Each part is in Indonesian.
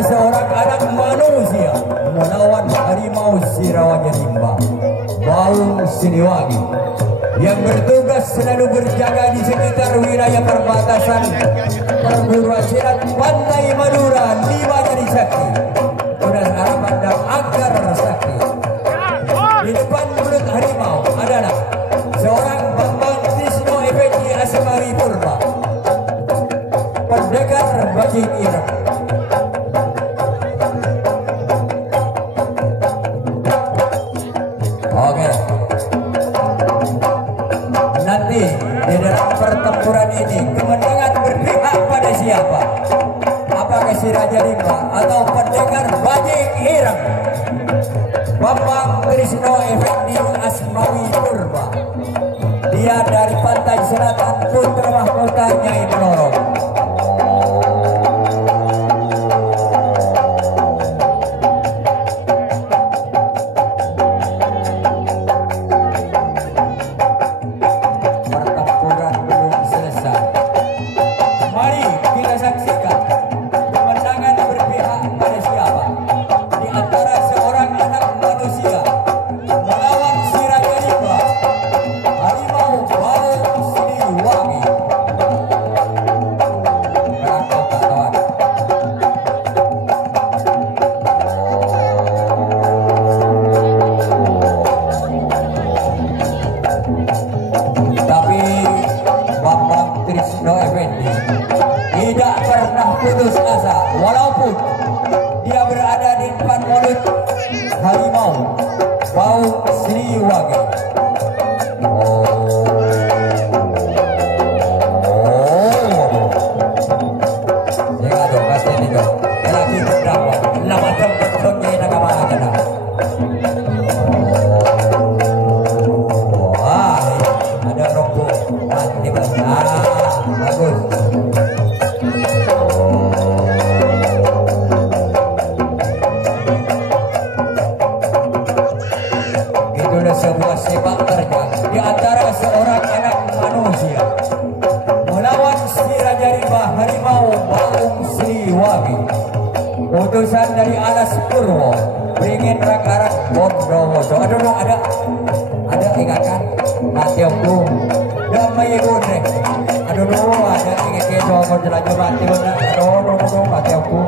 seorang anak manusia melawan harimau Sirawajarimba, Baung Siliwangi, yang bertugas selalu berjaga di sekitar wilayah perbatasan perguruan silat Pantai Madura, Lima Jari Sakti, Kudas Harapan dan Angkar Sakti. Di depan mulut harimau adalah seorang Bambang Tisno Effendi Asmari Purba, pendekar bajing ireng. Oke, nanti di dalam pertempuran ini kemenangan berpihak pada siapa? Apakah Sirajarimba atau pendekar bajing ireng Bambang Trisno Effendi Asmawi Purba? Dia dari pantai selatan putra mahkota Nyai Melorong. Pertempuran belum selesai. Mari kita saksikan kemenangan berpihak pada siapa di antara seorang anak manusia melawan Sirajarimba, harimau Baung Siliwangi. Berangkat kawan. Tapi Bambang Trisno Effendi tidak pernah putus asa walaupun dia berada di depan mulut harimau Baung Siliwangi. Ada rombong mati bagus. Itulah sebuah sepak terjang di antara seorang anak manusia melawan Sirajarimba, harimau Baung Siliwangi. Utusan dari Alas Purwo, beringin rak-arak Bondowoso. Aduh dong, ada ingatan mati aku damai gunde. Aduh dong, ada ingin mau jelajah mati benar. Aduh mati aku.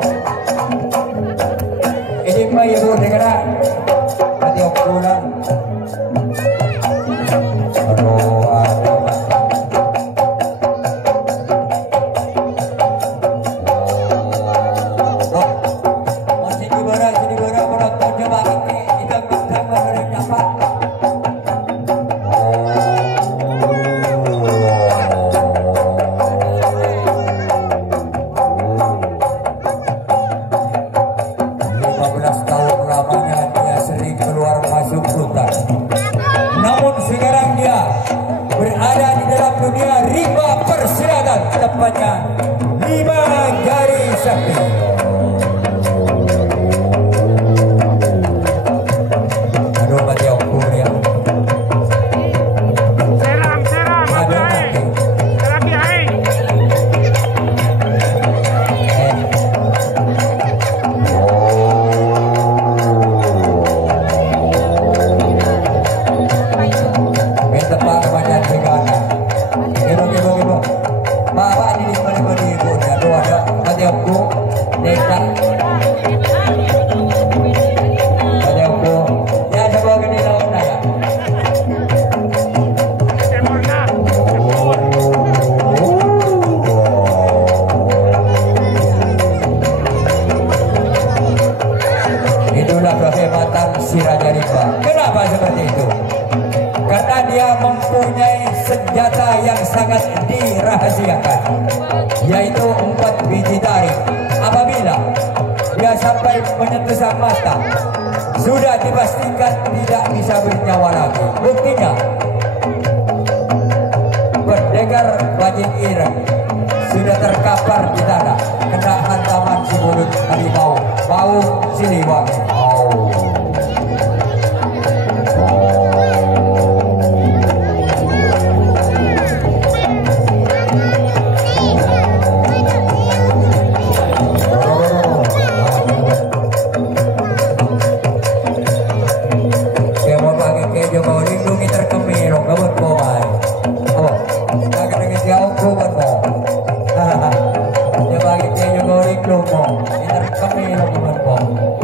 Ini mah ibu dengar mati aku lah. Namun sekarang dia berada di dalam dunia rimba persilatan, tepatnya Lima Jari Sakti. Aduh mati aku dia. Itulah kehebatan Sirajarimba. Kenapa seperti itu? Karena dia mempunyai senjata yang sangat dirahasiakan, yaitu 4 biji taring. Apabila dia sampai menyentuh sang mata, sudah dipastikan tidak bisa bernyawa lagi. Buktinya, pendekar bajing ireng sudah terkapar di tanah kena hantaman si mulut harimau Baung Siliwangi. Indonesia.